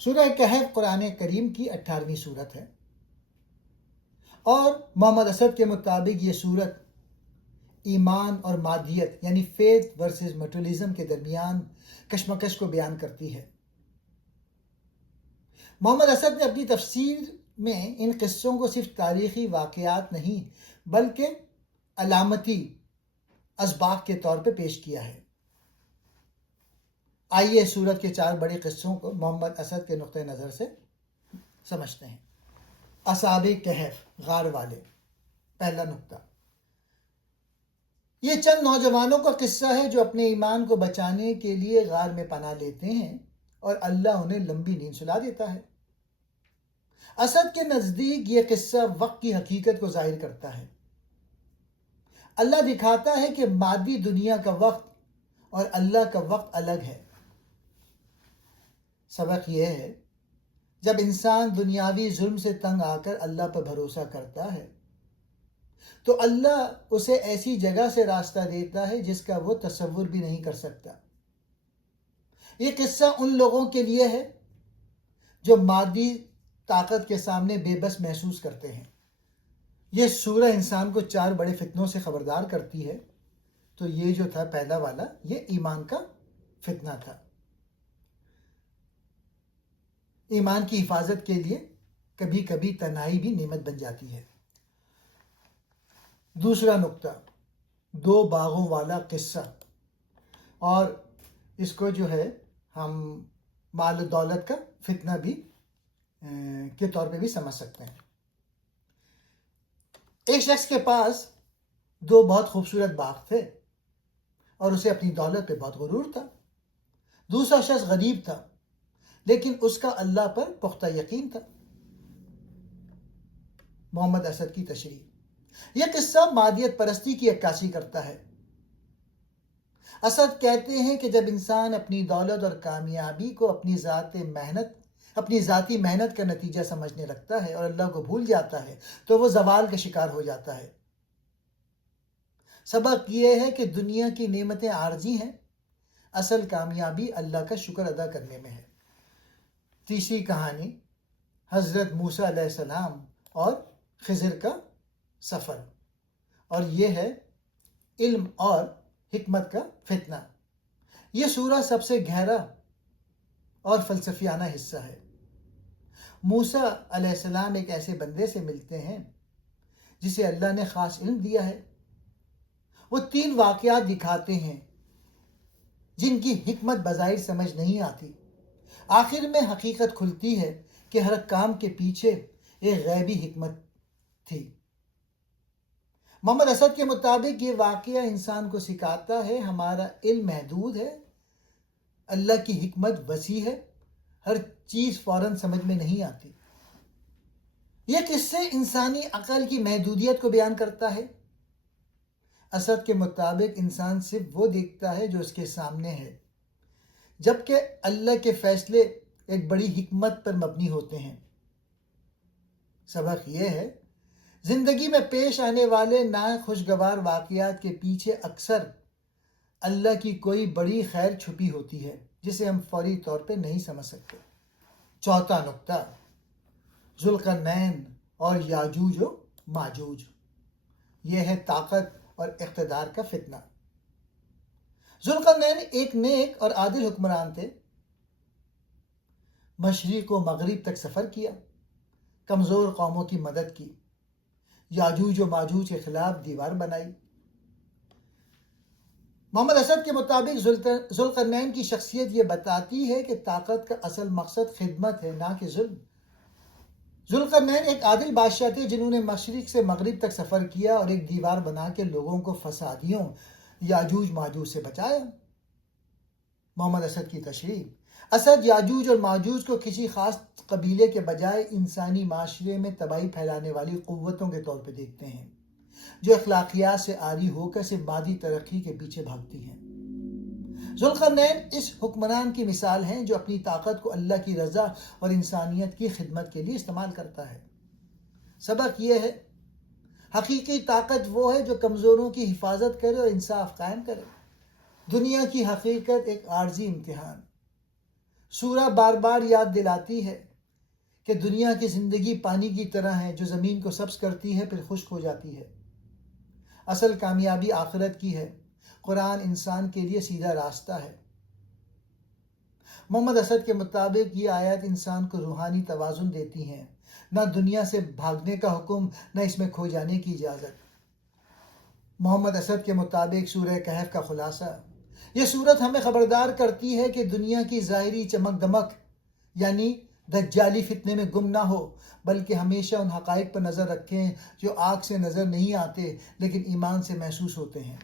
سورہ کہف قرآن کریم کی 18ویں سورت ہے، اور محمد اسد کے مطابق یہ سورت ایمان اور مادیت یعنی فیتھ ورسز مٹریلزم کے درمیان کشمکش کو بیان کرتی ہے۔ محمد اسد نے اپنی تفسیر میں ان قصوں کو صرف تاریخی واقعات نہیں بلکہ علامتی اسباق کے طور پہ پیش کیا ہے۔ آئیے سورت کے 4 بڑے قصوں کو محمد اسد کے نقطۂ نظر سے سمجھتے ہیں۔ اصحاب کہف، غار والے۔ پہلا نقطہ، یہ چند نوجوانوں کا قصہ ہے جو اپنے ایمان کو بچانے کے لیے غار میں پناہ لیتے ہیں اور اللہ انہیں لمبی نیند سلا دیتا ہے۔ اسد کے نزدیک یہ قصہ وقت کی حقیقت کو ظاہر کرتا ہے۔ اللہ دکھاتا ہے کہ مادی دنیا کا وقت اور اللہ کا وقت الگ ہے۔ سبق یہ ہے، جب انسان دنیاوی ظلم سے تنگ آ کر اللہ پر بھروسہ کرتا ہے تو اللہ اسے ایسی جگہ سے راستہ دیتا ہے جس کا وہ تصور بھی نہیں کر سکتا۔ یہ قصہ ان لوگوں کے لیے ہے جو مادی طاقت کے سامنے بے بس محسوس کرتے ہیں۔ یہ سورہ انسان کو 4 بڑے فتنوں سے خبردار کرتی ہے۔ تو یہ جو تھا پہلا والا، یہ ایمان کا فتنہ تھا۔ ایمان کی حفاظت کے لیے کبھی کبھی تنہائی بھی نعمت بن جاتی ہے۔ دوسرا نقطہ، 2 باغوں والا قصہ، اور اس کو جو ہے ہم مال و دولت کا فتنہ بھی کے طور پہ بھی سمجھ سکتے ہیں۔ ایک شخص کے پاس 2 بہت خوبصورت باغ تھے اور اسے اپنی دولت پہ بہت غرور تھا۔ دوسرا شخص غریب تھا لیکن اس کا اللہ پر پختہ یقین تھا۔ محمد اسد کی تشریح، یہ قصہ مادیت پرستی کی عکاسی کرتا ہے۔ اسد کہتے ہیں کہ جب انسان اپنی دولت اور کامیابی کو اپنی ذاتی محنت کا نتیجہ سمجھنے لگتا ہے اور اللہ کو بھول جاتا ہے تو وہ زوال کا شکار ہو جاتا ہے۔ سبق یہ ہے کہ دنیا کی نعمتیں عارضی ہیں، اصل کامیابی اللہ کا شکر ادا کرنے میں ہے۔ تیسری کہانی، حضرت موسیٰ علیہ السلام اور خضر کا سفر، اور یہ ہے علم اور حکمت کا فتنہ۔ یہ سورہ سب سے گہرا اور فلسفیانہ حصہ ہے۔ موسیٰ علیہ السلام ایک ایسے بندے سے ملتے ہیں جسے اللہ نے خاص علم دیا ہے۔ وہ 3 واقعات دکھاتے ہیں جن کی حکمت بظاہر سمجھ نہیں آتی۔ آخر میں حقیقت کھلتی ہے کہ ہر کام کے پیچھے ایک غیبی حکمت تھی۔ محمد اسد کے مطابق یہ واقعہ انسان کو سکھاتا ہے ہمارا علم محدود ہے، اللہ کی حکمت وسیع ہے، ہر چیز فوراً سمجھ میں نہیں آتی۔ یہ قصے انسانی عقل کی محدودیت کو بیان کرتا ہے۔ اسد کے مطابق انسان صرف وہ دیکھتا ہے جو اس کے سامنے ہے، جبکہ اللہ کے فیصلے ایک بڑی حکمت پر مبنی ہوتے ہیں۔ سبق یہ ہے، زندگی میں پیش آنے والے ناخوشگوار واقعات کے پیچھے اکثر اللہ کی کوئی بڑی خیر چھپی ہوتی ہے جسے ہم فوری طور پہ نہیں سمجھ سکتے۔ چوتھا نقطہ، ذوالقرنین اور یاجوج و ماجوج، یہ ہے طاقت اور اقتدار کا فتنہ۔ ذوالقرنین ایک نیک اور عادل حکمران تھے۔ مشرق و مغرب تک سفر کیا، کمزور قوموں کی مدد کی، یاجوج و ماجوج کے خلاف دیوار بنائی۔ محمد اسد کے مطابق ذوالقرنین کی شخصیت یہ بتاتی ہے کہ طاقت کا اصل مقصد خدمت ہے، نہ کہ ظلم۔ ذوالقرنین ایک عادل بادشاہ تھے جنہوں نے مشرق سے مغرب تک سفر کیا اور ایک دیوار بنا کے لوگوں کو فسادیوں یاجوج ماجوج سے بچایا۔ محمد اسد کی تشریح، اسد یاجوج اور ماجوج کو کسی خاص قبیلے کے بجائے انسانی معاشرے میں تباہی پھیلانے والی قوتوں کے طور پہ دیکھتے ہیں جو اخلاقیات سے عاری ہو کر صرف مادی ترقی کے پیچھے بھاگتی ہیں۔ ذوالقرنین اس حکمران کی مثال ہیں جو اپنی طاقت کو اللہ کی رضا اور انسانیت کی خدمت کے لیے استعمال کرتا ہے۔ سبق یہ ہے، حقیقی طاقت وہ ہے جو کمزوروں کی حفاظت کرے اور انصاف قائم کرے۔ دنیا کی حقیقت ایک عارضی امتحان، سورہ بار بار یاد دلاتی ہے کہ دنیا کی زندگی پانی کی طرح ہے جو زمین کو سبز کرتی ہے پھر خشک ہو جاتی ہے۔ اصل کامیابی آخرت کی ہے۔ قرآن انسان کے لیے سیدھا راستہ ہے۔ محمد اسد کے مطابق یہ آیت انسان کو روحانی توازن دیتی ہیں، نہ دنیا سے بھاگنے کا حکم، نہ اس میں کھو جانے کی اجازت۔ محمد اسد کے مطابق سورہ کہف کا خلاصہ، یہ صورت ہمیں خبردار کرتی ہے کہ دنیا کی ظاہری چمک دمک یعنی دجالی فتنے میں گم نہ ہو، بلکہ ہمیشہ ان حقائق پر نظر رکھیں جو آنکھ سے نظر نہیں آتے لیکن ایمان سے محسوس ہوتے ہیں۔